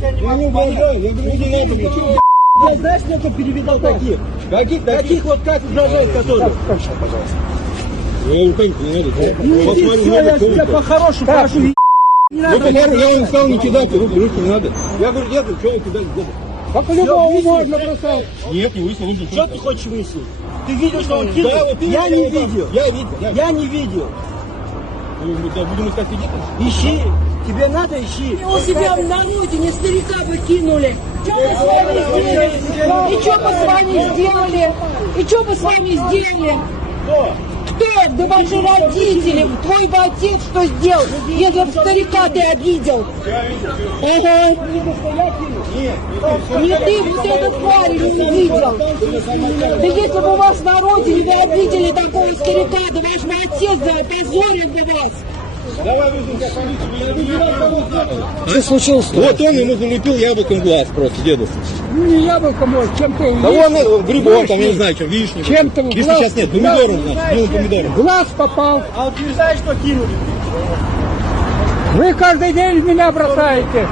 Я не угрожаю, я говорю, не надо мне. Чего, Я знаешь, сколько перевидал таких? Каких? Таких вот как угрожают, которые. Пожалуйста. Я руками не надо. Ну иди, все, я тебя по-хорошему прошу. Не Ну, надо. я вам сказал, не кидайте руки не надо. Я говорю, нет, что вы кидали, деда? Как по-любому можно бросать. Нет, не выяснил, нужно. Что ты хочешь выяснить? Ты видел, что он кинул? Да, вот ты Я не видел. Я видел. Я не видел. Да, будем искать свидетелей. Ищи. Тебе надо, ищи. У себя на родине старика бы кинули. Что мы с вами сделали? И что мы с вами сделали? И что мы с вами сделали? Кто? Да ваши родители. Твой бы отец что сделал, если бы старика ты обидел? Ага. Не ты, вот этот парень увидел. Да если бы у вас на родине вы обидели такого старика, да ваш бы отец опозорил бы вас. Давай вызовем полицию. Что случилось? Вот он ему залепил яблоком в глаз просто, деду. Ну не яблоко, может, чем-то... Да вон грибом, там, я не знаю, чем, вишню. Чем-то в Вишни глаз- сейчас нет, помидором, значит, белым помидором. Глаз попал. А утверждаешь, что кинули? Вы каждый день в меня бросаете.